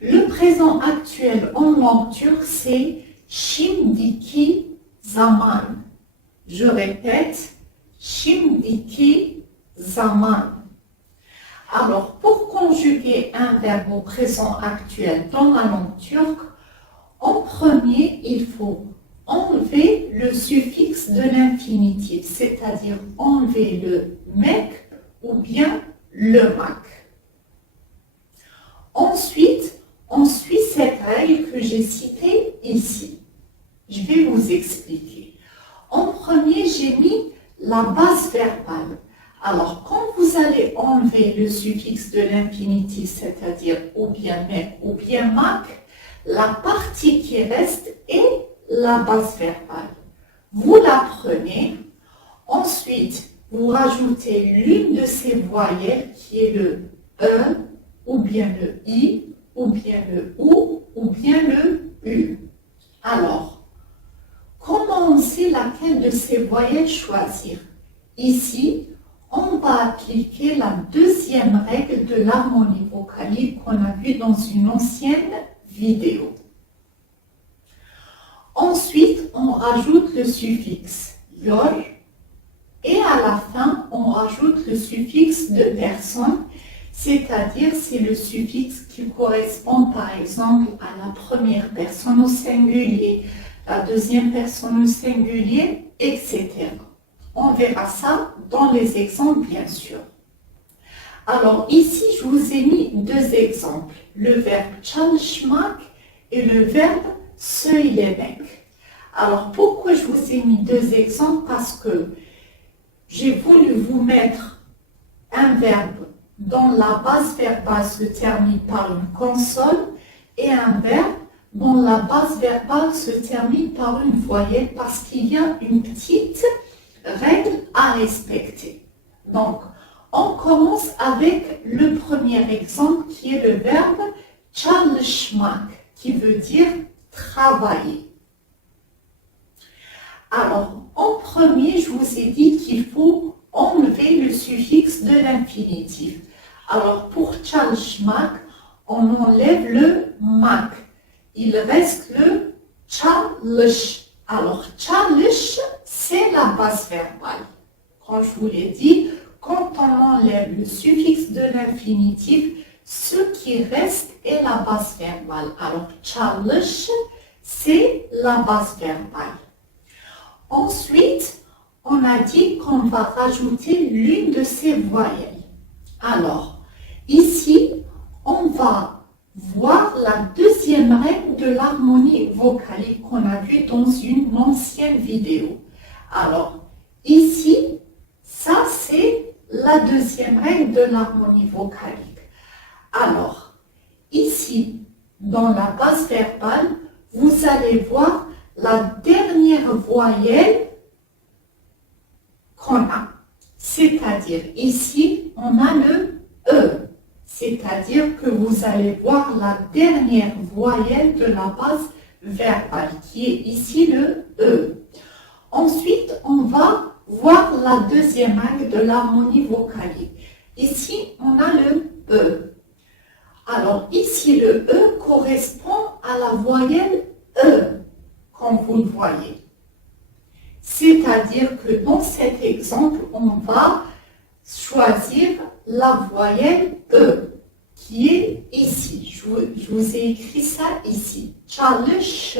Le présent actuel en langue turque, c'est şimdiki zaman. Je répète, şimdiki zaman. Alors, pour conjuguer un verbe au présent actuel dans la langue turque, en premier, il faut enlever le suffixe de l'infinitif, c'est-à-dire enlever le mek ou bien le mak. Ensuite, on suit cette règle que j'ai citée ici. Je vais vous expliquer. En premier, j'ai mis la base verbale. Alors, quand vous allez enlever le suffixe de l'infinitif, c'est-à-dire ou bien mek ou bien mak, la partie qui reste est la base verbale. Vous la prenez, ensuite vous rajoutez l'une de ces voyelles qui est le E, ou bien le I, ou bien le OU, ou bien le U. Alors, comment on sait laquelle de ces voyelles choisir? Ici, on va appliquer la deuxième règle de l'harmonie vocalique qu'on a vue dans une ancienne vidéo. Ensuite, on rajoute le suffixe yor et à la fin, on rajoute le suffixe de personne, c'est-à-dire c'est le suffixe qui correspond par exemple à la première personne au singulier, la deuxième personne au singulier, etc. On verra ça dans les exemples, bien sûr. Alors ici, je vous ai mis deux exemples, le verbe çalışmak et le verbe söylemek. Alors pourquoi je vous ai mis deux exemples? Parce que j'ai voulu vous mettre un verbe dont la base verbale se termine par une consonne et un verbe dont la base verbale se termine par une voyelle parce qu'il y a une petite règle à respecter. Donc, on commence avec le premier exemple qui est le verbe çalışmak, qui veut dire travailler. Alors, en premier, je vous ai dit qu'il faut enlever le suffixe de l'infinitif. Alors, pour çalışmak, on enlève le mak. Il reste le çalış. Alors, çalış, c'est la base verbale. Quand je vous l'ai dit, quand on enlève le suffixe de l'infinitif, ce qui reste est la base verbale. Alors, çalış, c'est la base verbale. Ensuite, on a dit qu'on va rajouter l'une de ces voyelles. Alors, ici, on va voir la deuxième règle de l'harmonie vocalique qu'on a vue dans une ancienne vidéo. Alors, ici, ça c'est la deuxième règle de l'harmonie vocalique. Alors, ici, dans la base verbale, vous allez voir la dernière voyelle qu'on a. C'est-à-dire, ici, on a le E. C'est-à-dire que vous allez voir la dernière voyelle de la base verbale, qui est ici le E. Ensuite, on va voir la deuxième règle de l'harmonie vocalique. Ici, on a le E. Alors, ici, le E correspond à la voyelle E, comme vous le voyez. C'est-à-dire que dans cet exemple, on va choisir la voyelle E, qui est ici. Je vous ai écrit ça ici. Çalış.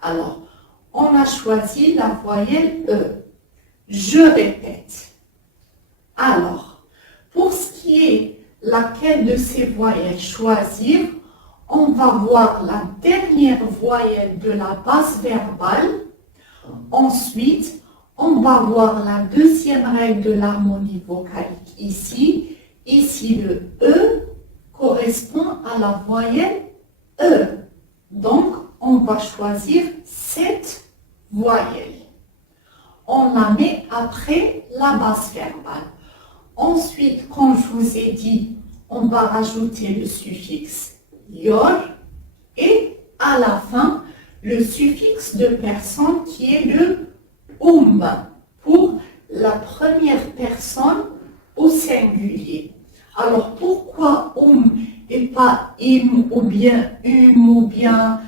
Alors, on a choisi la voyelle E. Je répète. Alors, pour ce qui est laquelle de ces voyelles choisir, on va voir la dernière voyelle de la base verbale. Ensuite, on va voir la deuxième règle de l'harmonie vocalique ici. Ici, le E correspond à la voyelle E. Donc, on va choisir cette voyelle. On la met après la base verbale. Ensuite, comme je vous ai dit, on va rajouter le suffixe yor et à la fin, le suffixe de personne qui est le pour la première personne au singulier. Alors pourquoi et pas im ou bien ou bien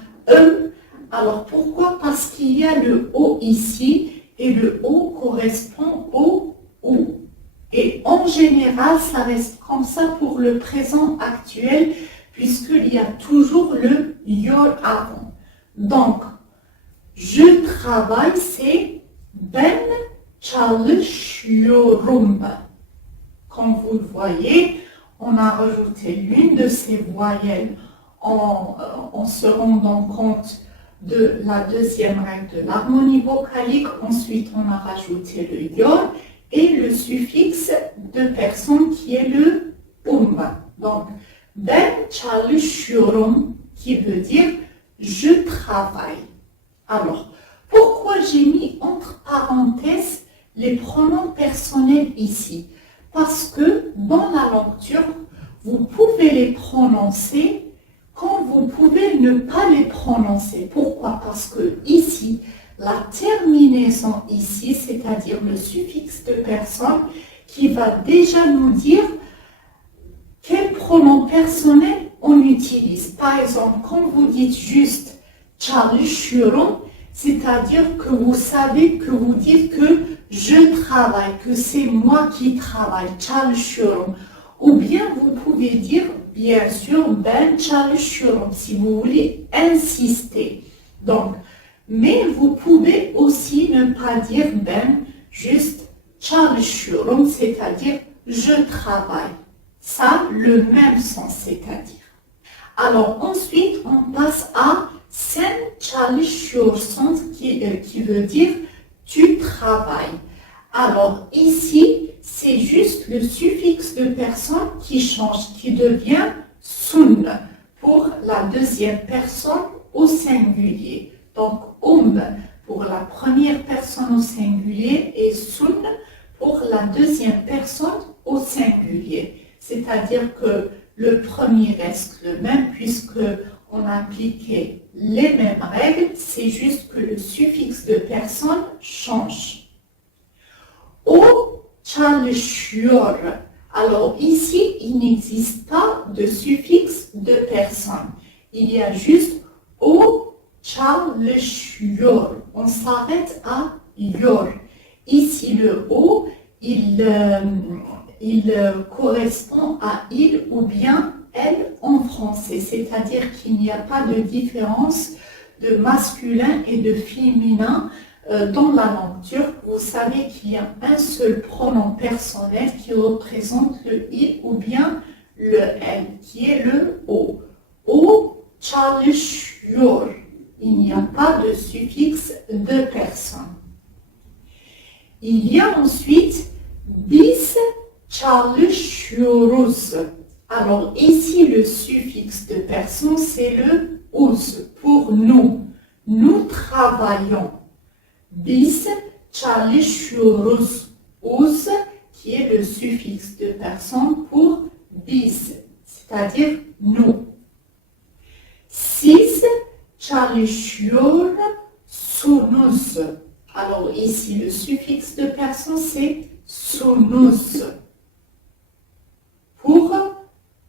Alors pourquoi? Parce qu'il y a le O ici et le O correspond au OU. Et en général, ça reste comme ça pour le présent actuel puisqu'il y a toujours le yor avant. Donc, je travaille, c'est ben çalışıyorum. Comme vous le voyez, on a rajouté l'une de ces voyelles en se rendant compte de la deuxième règle de l'harmonie vocalique. Ensuite, on a rajouté le yor et le suffixe de personne qui est le Donc, ben çalışıyorum qui veut dire je travaille. Alors, pourquoi j'ai mis entre parenthèses les pronoms personnels ici? Parce que dans la langue turque, vous pouvez les prononcer quand vous pouvez ne pas les prononcer. Pourquoi? Parce que ici, la terminaison ici, c'est-à-dire le suffixe de personne, qui va déjà nous dire quel pronom personnel on utilise. Par exemple, quand vous dites juste çalışıyorum, c'est-à-dire que vous savez que vous dites que je travaille, que c'est moi qui travaille, çalışıyorum. Ou bien vous pouvez dire, bien sûr, ben çalışıyorum, si vous voulez insister. Donc, mais vous pouvez aussi ne pas dire ben, juste çalışıyorum, c'est-à-dire je travaille. Ça, le même sens, c'est-à-dire. Alors ensuite, on passe à sen çalışıyorsun qui veut dire tu travailles. Alors ici, c'est juste le suffixe de personne qui change, qui devient sun pour la deuxième personne au singulier. Donc pour la première personne au singulier et sun pour la deuxième personne au singulier. C'est-à-dire que le premier reste le même puisque on a appliqué les mêmes règles, c'est juste que le suffixe de personne change. O çalışıyor. Alors ici, il n'existe pas de suffixe de personne. Il y a juste o çalışıyor. On s'arrête à yor. Ici, le o, il correspond à il ou bien elle en français, c'est-à-dire qu'il n'y a pas de différence de masculin et de féminin dans la langue turque. Vous savez qu'il y a un seul pronom personnel qui représente le il ou bien le elle, qui est le o. O çalışıyor. Il n'y a pas de suffixe de personne. Il y a ensuite biz çalışıyoruz. Alors ici, le suffixe de personne, c'est le uz, pour nous. Nous travaillons. Biz çalışıyoruz. Uz, qui est le suffixe de personne pour biz, c'est-à-dire nous. Siz çalışıyorsunuz. Alors ici, le suffixe de personne, c'est sunuz. Pour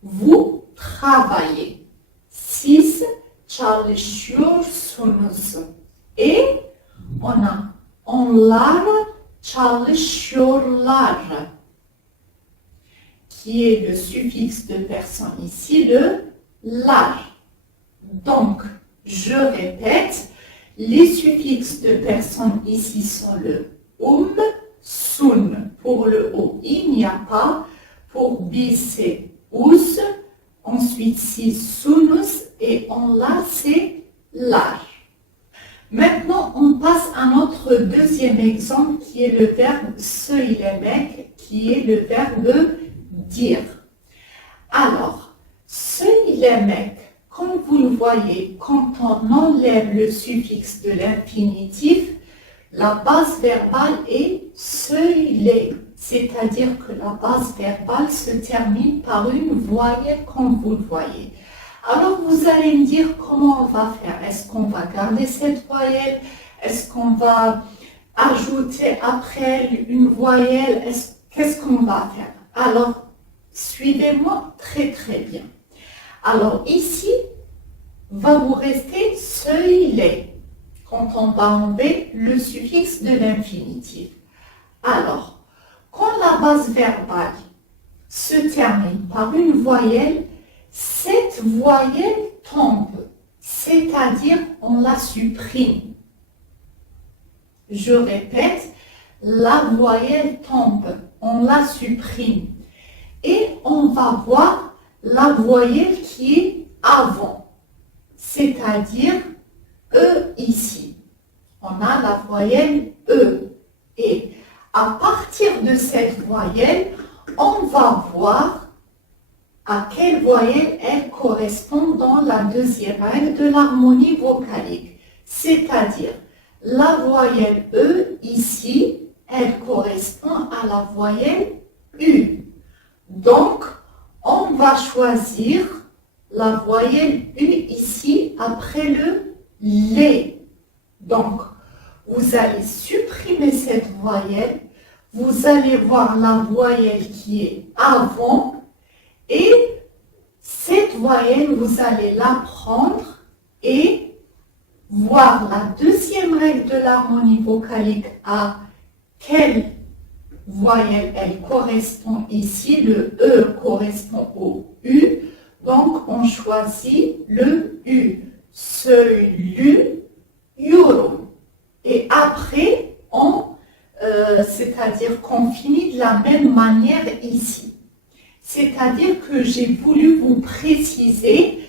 vous travaillez. Siz çalışıyorsunuz. Et on a onlar çalışıyorlar, qui est le suffixe de personne ici, le lar. Donc, je répète, les suffixes de personne ici sont le sun. Pour le o, il n'y a pas. Pour bis, c'est us. Ensuite, si sunus et en la, c'est lar. Maintenant, on passe à notre deuxième exemple qui est le verbe söylemek, qui est le verbe dire. Alors, söylemek, comme vous le voyez, quand on enlève le suffixe de l'infinitif, la base verbale est söyle, c'est-à-dire que la base verbale se termine par une voyelle comme vous le voyez. Alors vous allez me dire comment on va faire. Est-ce qu'on va garder cette voyelle? Est-ce qu'on va ajouter après elle une voyelle? Qu'est-ce qu'on va faire? Alors, suivez-moi très très bien. Alors ici, va vous rester seul-les quand on va enlever le suffixe de l'infinitif. Alors, quand la base verbale se termine par une voyelle, cette voyelle tombe, c'est-à-dire on la supprime. Je répète, la voyelle tombe, on la supprime. Et on va voir la voyelle qui est avant, c'est-à-dire E ici. On a la voyelle E. Et à partir de cette voyelle, on va voir à quelle voyelle elle correspond dans la deuxième règle de l'harmonie vocalique. C'est-à-dire, la voyelle E ici, elle correspond à la voyelle U. Donc, on va choisir la voyelle U ici après le les. Donc, vous allez supprimer cette voyelle, vous allez voir la voyelle qui est avant et cette voyelle, vous allez la prendre et voir la deuxième règle de l'harmonie vocalique à quelle voyelle elle correspond ici. Le E correspond au U, donc on choisit le U. Celui, yorum. Et après, c'est-à-dire qu'on finit de la même manière ici. C'est-à-dire que j'ai voulu vous préciser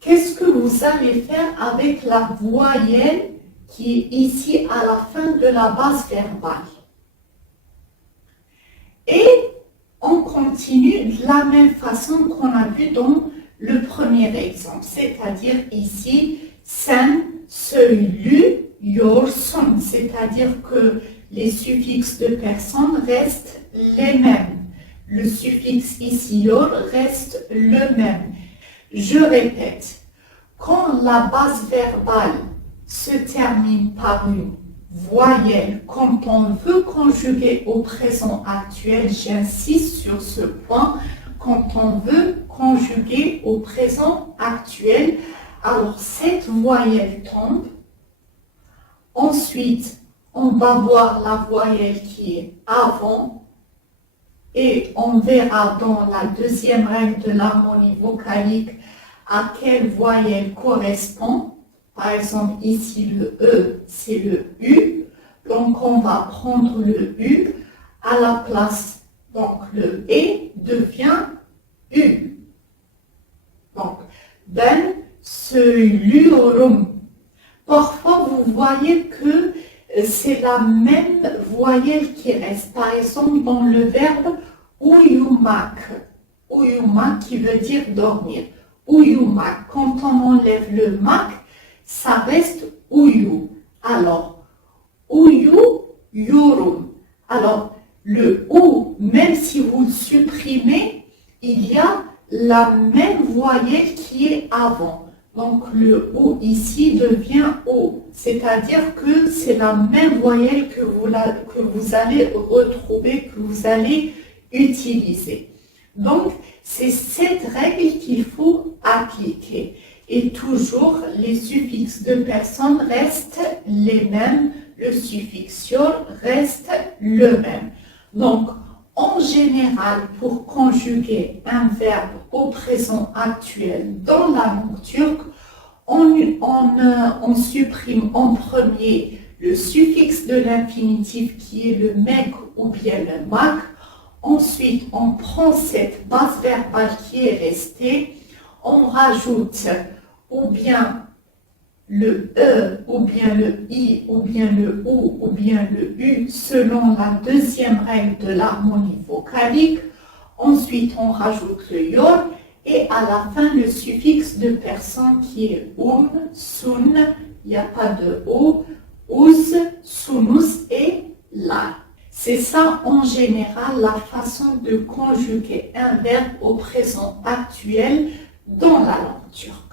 qu'est-ce que vous allez faire avec la voyelle qui est ici à la fin de la base verbale. Et on continue de la même façon qu'on a vu dans le premier exemple, c'est-à-dire ici, sen, söylü, yorsun, c'est-à-dire que les suffixes de personne restent les mêmes. Le suffixe ici, yor, reste le même. Je répète, quand la base verbale se termine par une voyelle, quand on veut conjuguer au présent actuel, j'insiste sur ce point, quand on veut conjuguer au présent actuel, alors cette voyelle tombe. Ensuite, on va voir la voyelle qui est avant et on verra dans la deuxième règle de l'harmonie vocalique à quelle voyelle correspond. Par exemple, ici le E, c'est le U. Donc, on va prendre le U à la place. Donc, le E devient U. Donc, ben söylüyorum. Parfois, vous voyez que c'est la même voyelle qui reste. Par exemple, dans le verbe uyumak. Uyumak qui veut dire dormir. Uyumak. Quand on enlève le mak, ça reste uyu. Alors, uyu, yorum. Alors, le ou, même si vous le supprimez, il y a la même voyelle qui est avant. Donc, le ou ici devient o. C'est-à-dire que c'est la même voyelle que vous allez retrouver, que vous allez utiliser. Donc, c'est cette règle qu'il faut appliquer. Et toujours, les suffixes de personne restent les mêmes, le suffixe yor reste le même. Donc, en général, pour conjuguer un verbe au présent actuel dans la langue turque, on supprime en premier le suffixe de l'infinitif qui est le mek ou bien le mak. Ensuite, on prend cette base verbale qui est restée, on rajoute ou bien le E, ou bien le I, ou bien le OU, ou bien le U, selon la deuxième règle de l'harmonie vocalique. Ensuite, on rajoute le yor, et à la fin, le suffixe de personne qui est sun, il n'y a pas de O, uz, sunus et la. C'est ça, en général, la façon de conjuguer un verbe au présent actuel dans la langue turque.